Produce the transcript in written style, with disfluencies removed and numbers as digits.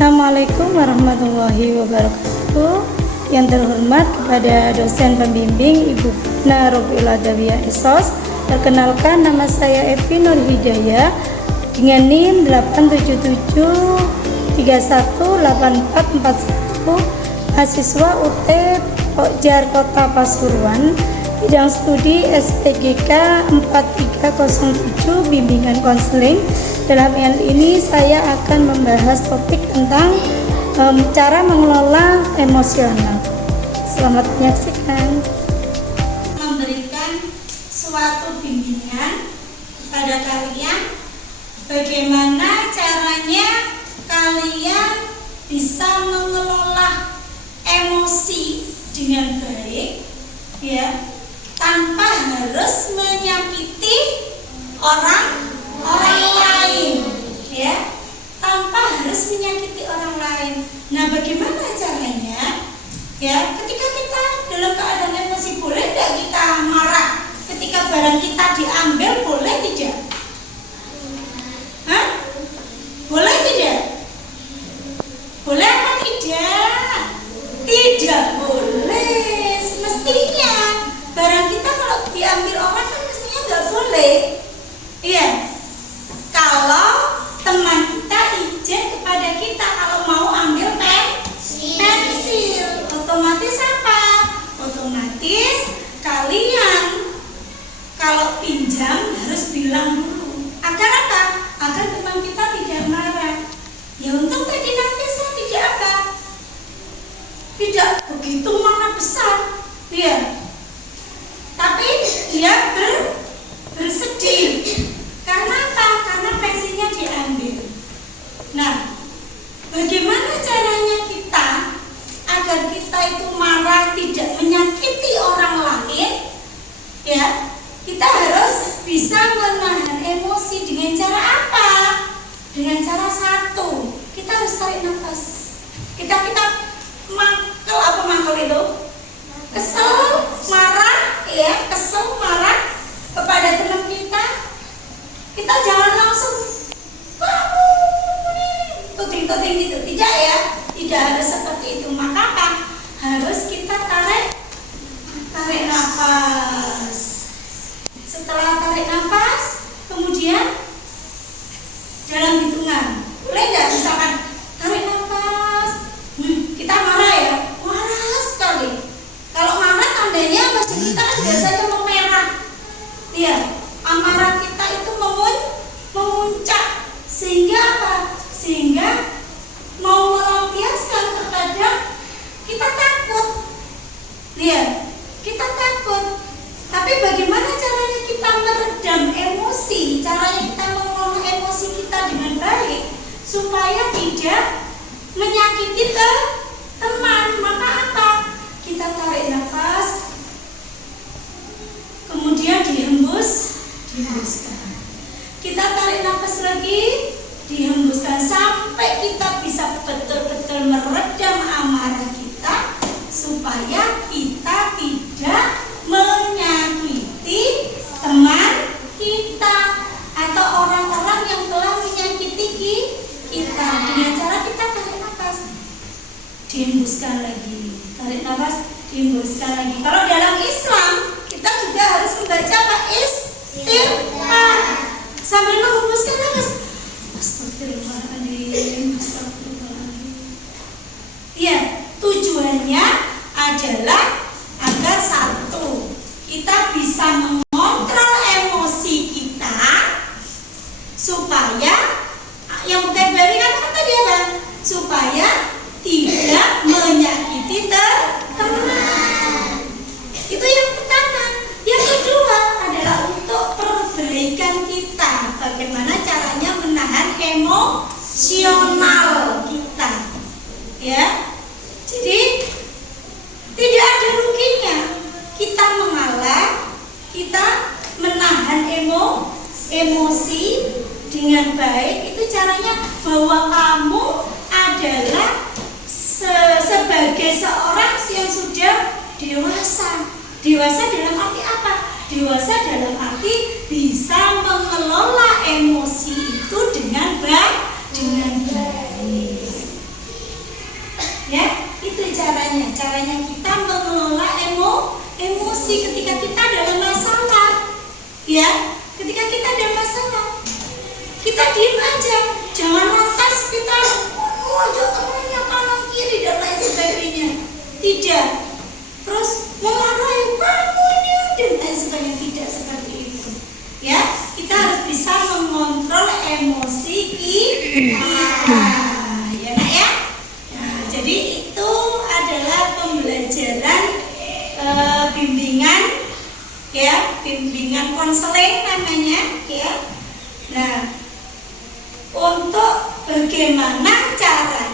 Assalamualaikum warahmatullahi wabarakatuh. Yang terhormat kepada dosen pembimbing Ibu Fitna Robiul Adawiyah SOS. Perkenalkan, nama saya Evi Nur Hidayah dengan NIM 877318441, mahasiswa UT Pokjar Kota Pasuruan, bidang studi SPGK 4307 bimbingan konseling. Dalam hal ini saya akan membahas topik tentang cara mengelola emosional. Selamat menyaksikan. Memberikan suatu bimbingan kepada kalian bagaimana caranya kalian bisa mengelola emosi dengan baik, ya, tanpa harus menyakiti orang lain, ya, tanpa harus menyakiti orang lain. Nah, bagaimana caranya? Ya, ketika kita dalam keadaan emosi, boleh tidak kita marah? Ketika barang kita diambil, boleh tidak? Hah? Boleh tidak? Boleh apa tidak? Tidak boleh. Semestinya barang kita kalau diambil orang kan mestinya nggak boleh. Iya. Kalau teman kita izin kepada kita kalau mau ambil pensil, otomatis apa? Otomatis kalian kalau pinjam harus bilang dulu. Agar apa? Agar teman kita tidak marah. Ya untung tadi nanti saya tidak apa? Tidak begitu marah besar, ya. Tapi dia bersedih. Karena apa? Karena pensinya diambil. Nah, bagaimana caranya kita agar kita itu marah tidak menyakiti orang lain? Ya, kita harus bisa menahan emosi dengan cara apa? Dengan cara satu, kita harus tarik nafas. Kita mangkel itu? Kesel, marah, ya, kesel, marah kepada teman kita. Kita jangan langsung kamu tuting gitu, tidak ya, tidak harus seperti itu. Maka apa? Harus kita tarik nafas. Setelah tarik nafas, kemudian dalam hitungan, boleh nggak misalkan tarik nafas, kita marah ya, marah sekali. Kalau marah tandanya wajah kita kan biasanya memerah, ya, amarah kita itu memuncak, sehingga apa? Sehingga mau melampiaskan kepada kita takut, ya, kita takut. Tapi bagaimana caranya kita meredam emosi, caranya kita mengelola emosi kita dengan baik supaya tidak menyakiti teman? Maka apa? Kita tarik nafas, kemudian dihembuskan. Kita tarik nafas lagi, dihembuskan sampai kita bisa betul-betul meredam amarah kita supaya kita tidak menyakiti teman kita atau orang-orang yang telah menyakiti kita. Dengan cara kita tarik nafas, dihembuskan lagi, tarik nafas, dihembuskan lagi. Kalau dalam Islam kita juga harus membaca apa? Istighfar sambil menghembuskan nafas. Astagfirullahaladzim, astagfirullahaladzim. Ya, tujuannya adalah agar satu, kita bisa mengontrol emosi kita supaya yang bukan baik kan tadi apa? Supaya tidak menyakiti teman. Itu yang pertama. Yang kedua adalah untuk perbaikan kita. Bagaimana caranya menahan emosional kita, ya. Jadi tidak ada ruginya kita mengalah, kita menahan emosi dengan baik. Itu caranya bahwa kamu adalah sebagai seorang yang sudah dewasa. Dewasa dalam arti apa? Dewasa dalam arti bisa mengelola emosi itu dengan baik. kita diem aja, jangan lantas kita aja temennya kanan kiri dan lain sebagainya. Tidak. Terus memarahi kamu ini dan lain sebagainya, tidak seperti itu. Ya, kita harus bisa mengontrol emosi kita. Ya nak ya. Nah, jadi itu adalah pembelajaran bimbingan, ya, bimbingan konseling namanya, ya. Nah, untuk bagaimana cara